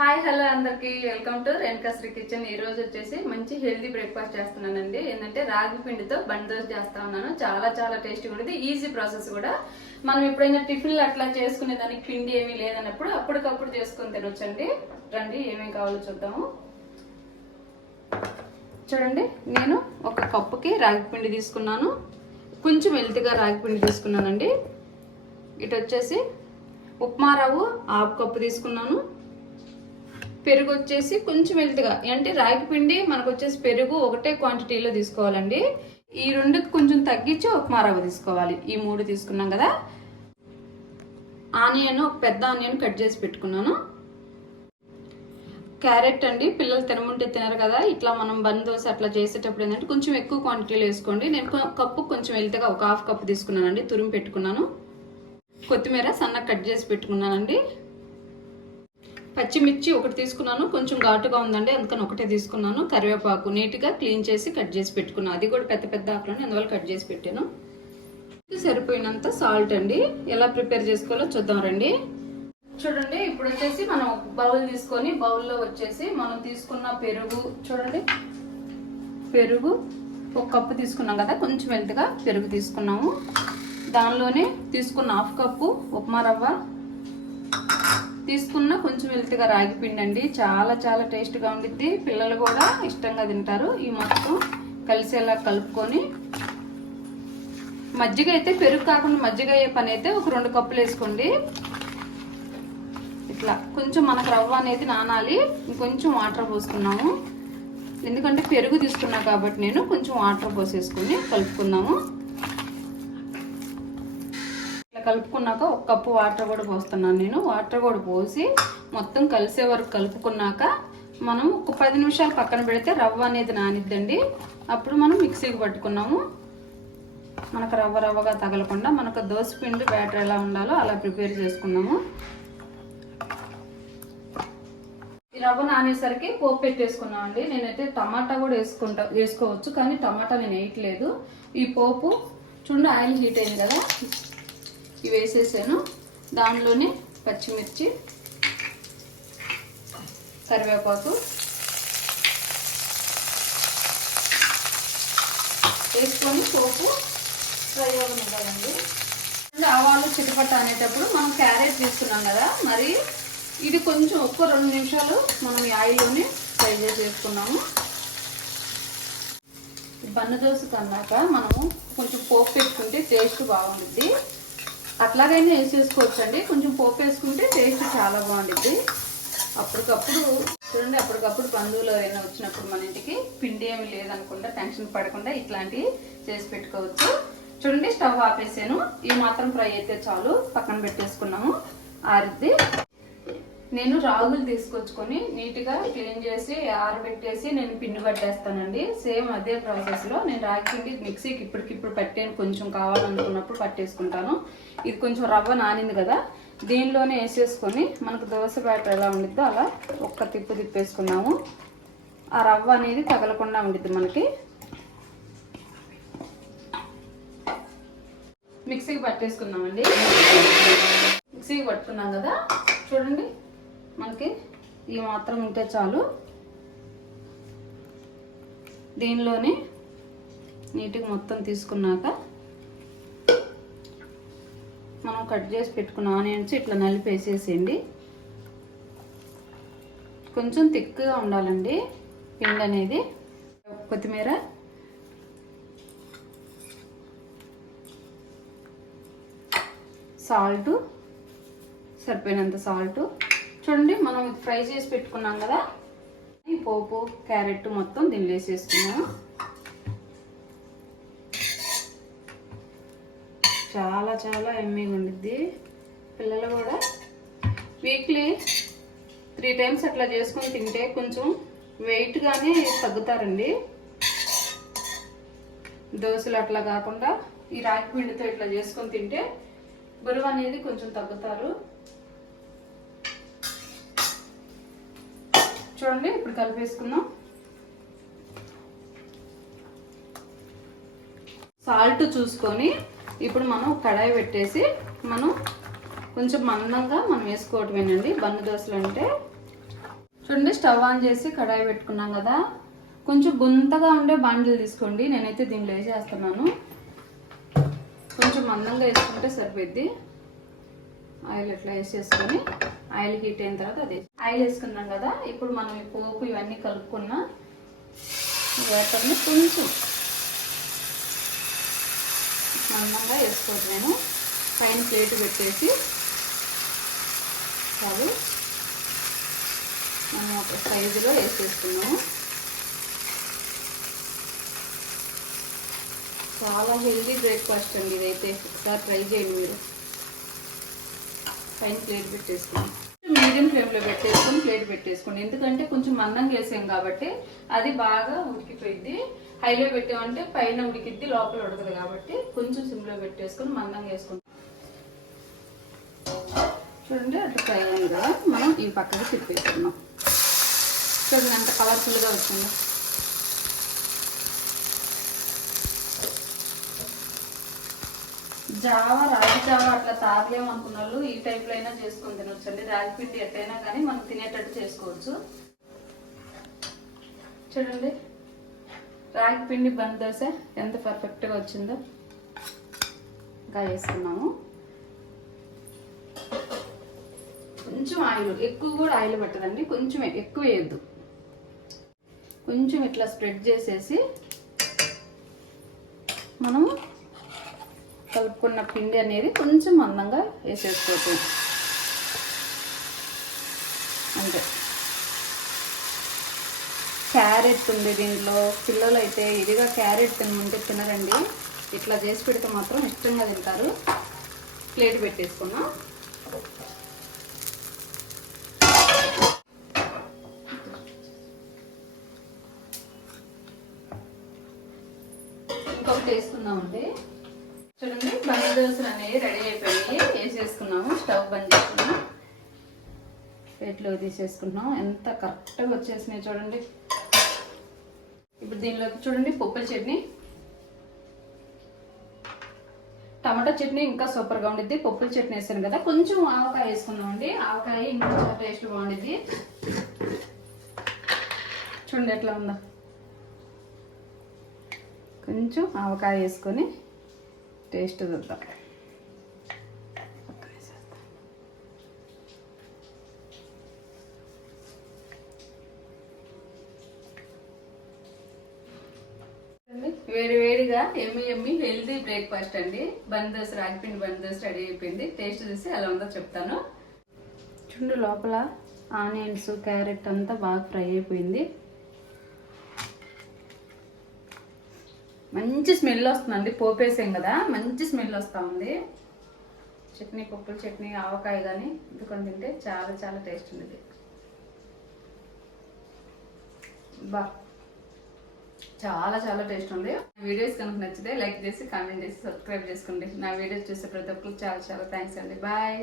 Hi hello అందరికి. Welcome to Renukashri kitchen. ఈ రోజు వచ్చేసి మంచి హెల్దీ బ్రేక్ఫాస్ట్ చేస్తున్నానండి. ఏంటంటే రాగి పిండితో బండోస్ చేస్తా ఉన్నాను. చాలా చాలా టేస్టీగా ఉండేది ఈజీ ప్రాసెస్ కూడా. మనం ఎప్పుడైనా టిఫిన్లు అట్లా చేసుకునే దానికి పిండి ఏమీ లేదన్నప్పుడు అప్పటికప్పుడు చేసుకొని తినొచ్చండి. రండి ఏమేమి కావాలో చూద్దాము. చూడండి నేను ఒక కప్పుకి రాగి పిండి తీసుకున్నాను. కొంచెం వెల్తిగా రాగి పిండి తీసుకున్నానండి. ఇటు వచ్చేసి ఉప్మా రవ్వు హాఫ్ కప్పు తీసుకున్నాను. పెరుగు వచ్చేసి కొంచెం వెల్తిగా అంటే రాగి పిండి మనకు వచ్చేసి పెరుగు ఒకటే క్వాంటిటీలో తీసుకోవాలండి. ఈ రెండుకి కొంచెం తగ్గించి ఉప్మా రవ్వ తీసుకోవాలి. ఈ మూడు తీసుకున్నాం కదా. ఆనియన్ ఒక పెద్ద ఆనియన్ కట్ చేసి పెట్టుకున్నాను. క్యారెట్ అండి పిల్లలు తినముంటే తినరు కదా. ఇట్లా మనం బన్ దోశ అట్లా చేసేటప్పుడు ఏంటంటే కొంచెం ఎక్కువ క్వాంటిటీలో వేసుకోండి. నేను కప్పు కొంచెం వెళ్తేగా ఒక హాఫ్ కప్పు తీసుకున్నానండి. తురిమి పెట్టుకున్నాను. కొత్తిమీర సన్నగా కట్ చేసి పెట్టుకున్నానండి. పచ్చిమిర్చి ఒకటి తీసుకున్నాను. కొంచెం ఘాటుగా ఉందండి అందుకని ఒకటే తీసుకున్నాను. కరివేపాకు నీట్గా క్లీన్ చేసి కట్ చేసి పెట్టుకున్నాను అది కూడా పెద్ద పెద్ద ఆకులను అందువల్ల కట్ చేసి పెట్టాను. సరిపోయినంత సాల్ట్ అండి. ఎలా ప్రిపేర్ చేసుకోవాలో చూద్దాం రండి. చూడండి ఇప్పుడు వచ్చేసి మనం బౌల్ తీసుకొని బౌల్లో వచ్చేసి మనం తీసుకున్న పెరుగు చూడండి. పెరుగు ఒక కప్పు తీసుకున్నాం కదా కొంచెం వెళ్తగా పెరుగు తీసుకున్నాము. దానిలోనే తీసుకున్న హాఫ్ కప్పు ఉప్మా రవ్వ తీసుకున్న కొంచెం వెళ్తగా రాగి పిండి అండి చాలా చాలా టేస్ట్గా ఉండిద్ది. పిల్లలు కూడా ఇష్టంగా తింటారు. ఈ మొత్తం కలిసేలా కలుపుకొని. మజ్జిగ అయితే పెరుగు కాకుండా మజ్జిగ అయ్యే పని అయితే ఒక రెండు కప్పులు వేసుకోండి. ఇట్లా కొంచెం మనకు రవ్వ అనేది నానాలి. ఇంకొంచెం వాటర్ పోసుకున్నాము. ఎందుకంటే పెరుగు తీసుకున్నా కాబట్టి నేను కొంచెం వాటర్ పోసేసుకుని కలుపుకుందాము. కలుపుకున్నాక ఒక కప్పు వాటర్ కూడా పోస్తున్నాను నేను. వాటర్ కూడా పోసి మొత్తం కలిసే వరకు కలుపుకున్నాక మనం ఒక పది నిమిషాలు పక్కన పెడితే రవ్వ అనేది నానిద్దండి. అప్పుడు మనం మిక్సీకి పట్టుకున్నాము. మనకు రవ్వ రవ్వగా తగలకుండా మనకు దోశ పిండి బ్యాటర్ ఎలా ఉండాలో అలా ప్రిపేర్ చేసుకున్నాము. ఈ రవ్వ నానేసరికి పోపు పెట్టేసుకున్నాం అండి నేనైతే టమాటా కూడా వేసుకుంటా వేసుకోవచ్చు కానీ టమాటా నేను వేయట్లేదు. ఈ పోపు చూడండి ఆయిల్ హీట్ అయింది కదా. ఇవి వేసేసాను. దానిలోనే పచ్చిమిర్చి కరివేపాకు వేసుకొని పోపు ఫ్రై అవ్వనివ్వాలండి. ఆవాలు చిటపట్ట అనేటప్పుడు మనం క్యారెట్ తీసుకున్నాం కదా మరి ఇది కొంచెం ఒక్క రెండు నిమిషాలు మనం ఆయిల్లోనే ఫ్రై చేసి వేసుకున్నాము బన్న దోశ కన్నాక మనము కొంచెం పోపు పెట్టుకుంటే టేస్ట్ బాగుంటుంది. అట్లాగైనా వేసేసుకోవచ్చండి. కొంచెం పోపు వేసుకుంటే టేస్ట్ చాలా బాగుంటుంది అప్పటికప్పుడు చూడండి అప్పటికప్పుడు బంధువులు ఏమైనా వచ్చినప్పుడు మన ఇంటికి పిండి ఏమి లేదనుకుండా టెన్షన్ పడకుండా ఇట్లాంటివి చేసి పెట్టుకోవచ్చు. చూడండి స్టవ్ ఆపేసాను. ఇవి మాత్రం ఫ్రై అయితే చాలు. పక్కన పెట్టేసుకున్నాము. ఆరిద్ది. నేను రాగులు తీసుకొచ్చుకొని నీట్గా క్లీన్ చేసి ఆరబెట్టేసి నేను పిండి పట్టేస్తానండి. సేమ్ అదే ప్రాసెస్లో నేను రాగి పిండి మిక్సీకి ఇప్పటికిప్పుడు పట్టాను. కొంచెం కావాలనుకున్నప్పుడు పట్టేసుకుంటాను. ఇది కొంచెం రవ్వ నానింది కదా దీనిలోనే వేసేసుకొని మనకు దోశ బ్యాటర్ ఎలా ఉండిద్దో అలా ఒక్క తిప్పు తిప్పేసుకున్నాము. ఆ రవ్వ అనేది తగలకుండా ఉండిద్ది మనకి. మిక్సీకి పట్టేసుకున్నామండి మిక్సీకి పట్టుకున్నాం కదా చూడండి. మనకి ఈ మాత్రం ఉంటే చాలు. దీనిలోనే నీట్గా మొత్తం తీసుకున్నాక మనం కట్ చేసి పెట్టుకున్న ఆనియన్స్ ఇట్లా నలిపేసేసేయండి. కొంచెం తిక్కుగా ఉండాలండి పిండి అనేది. కొత్తిమీర. సాల్ట్. సరిపోయినంత సాల్ట్. చూడండి మనం ఫ్రై చేసి పెట్టుకున్నాం కదా. ఈ పోపు క్యారెట్ మొత్తం దీనిలో వేసేసుకున్నాము చాలా చాలా ఎమ్మీగా ఉండిద్ది. పిల్లలు కూడా వీక్లీ త్రీ టైమ్స్ అట్లా చేసుకొని తింటే కొంచెం వెయిట్గానే తగ్గుతారండి. దోశలు అట్లా కాకుండా ఈ రాగి పిండితో ఇట్లా చేసుకొని తింటే బరువు అనేది కొంచెం తగ్గుతారు. చూడండి ఇప్పుడు కలిపేసుకుందాం. సాల్ట్ చూసుకొని ఇప్పుడు మనం కడాయి పెట్టేసి మనం కొంచెం మందంగా మనం వేసుకోవటమేనండి బన్ను దోశలు అంటే. చూడండి స్టవ్ ఆన్ చేసి కడాయి పెట్టుకున్నాం కదా. కొంచెం గుంతగా ఉండే బండ్లు తీసుకోండి నేనైతే దీనిలో వేసేస్తున్నాను. కొంచెం మందంగా వేసుకుంటే సరిపోద్ది. ఆయిల్ ఇట్లా వేసేసుకొని ఆయిల్ హీట్ అయిన తర్వాత అది. ఆయిల్ వేసుకున్నాం కదా ఇప్పుడు మనం ఈ పోపు ఇవన్నీ కలుపుకున్న వేపర్ని కొంచెం మందంగా వేసుకోవచ్చు. నేను పైన ప్లేట్ పెట్టేసి చాలు మనం ఒక సైజులో వేసేసుకున్నాము. చాలా హెల్దీ బ్రేక్ఫాస్ట్ అండి ఇదైతే. ఒకసారి ట్రై చేయండి మీరు. పైన ప్లేట్ పెట్టేసుకోండి. మీడియం ఫ్లేమ్లో పెట్టేసుకొని ప్లేట్ పెట్టేసుకోండి. ఎందుకంటే కొంచెం మందంగా వేసాం కాబట్టి అది బాగా ఉడికిపోయింది హైలో పెట్టామంటే పైన ఉడికిద్ది లోపల ఉడకదు కాబట్టి కొంచెం సిమ్లో పెట్టేసుకొని మందంగా వేసుకుంటాం చూడండి అట్లా ఫ్రై అయింది కదా. మనం ఈ పక్కకి తిప్పేసుకున్నాం చూడండి ఎంత కలర్ఫుల్గా వచ్చిందో. జావ రాగి జావ అట్లా తాగలేము అనుకున్న వాళ్ళు ఈ టైప్లో అయినా చేసుకొని తినొచ్చండి. రాగి పిండి ఎట్లయినా కానీ మనం తినేటట్టు చేసుకోవచ్చు. చూడండి. రాగి పిండి బంద్ దోశ ఎంత పర్ఫెక్ట్గా వచ్చిందో. ఇంకా వేసుకున్నాము. కొంచెం ఆయిల్ ఎక్కువ కూడా ఆయిల్ పట్టదండి. కొంచెం ఎక్కువ వేయద్దు. కొంచెం ఇట్లా స్ప్రెడ్ చేసేసి మనము కలుపుకున్న పిండి అనేది కొంచెం అందంగా వేసేసుకోవచ్చు. అంతే. క్యారెట్ ఉంది దీంట్లో. పిల్లలు అయితే ఇదిగా క్యారెట్ తినమంటే తినరండి. ఇట్లా చేసి పెడితే మాత్రం ఇష్టంగా తింటారు. ప్లేట్ పెట్టేసుకున్నాం. ఇంకొకటి వేసుకుందామండి. చూడండి దోశలు అనేవి రెడీ అయిపోయినాయి వేసేసుకున్నాము స్టవ్ బంద్ చేసుకున్నాం. ప్లేట్లో తీసేసుకున్నాం ఎంత కరెక్ట్గా వచ్చేసినాయి చూడండి. ఇప్పుడు దీనిలోకి చూడండి పప్పుల చట్నీ. టమాటా చట్నీ ఇంకా సూపర్గా ఉండిద్ది. పప్పుల చట్నీ వేసాను కదా కొంచెం ఆవకాయ వేసుకుందామండి. ఆవకాయ ఇంకా చాలా టేస్ట్ బాగుండిద్ది. చూడండి ఎట్లా ఉందో. కొంచెం ఆవకాయ వేసుకొని టేస్ట్ చూద్దాం. వేడి వేడిగా ఎమ్మి ఎమ్మి హెల్దీ బ్రేక్ఫాస్ట్ అండి. బందోస్ రాగిపిండి బందోస్ రెడీ అయిపోయింది. టేస్ట్ చూసి ఎలా ఉందో చెప్తాను. చుండు లోపల ఆనియన్స్ క్యారెట్ అంతా బాగా ఫ్రై అయిపోయింది. మంచి స్మెల్ వస్తుందండి. పోపేసాం కదా మంచి స్మెల్ వస్తూ ఉంది. చట్నీ పప్పులు చట్నీ ఆవకాయ కానీ ఇందుకొని తింటే చాలా చాలా టేస్ట్ ఉంది బా. చాలా చాలా టేస్ట్ ఉంది. వీడియోస్ కనుక నచ్చితే లైక్ చేసి కామెంట్ చేసి సబ్స్క్రైబ్ చేసుకోండి. నా వీడియోస్ చూసే ప్రతి ఒక్కరికి చాలా చాలా థ్యాంక్స్ అండి. బాయ్.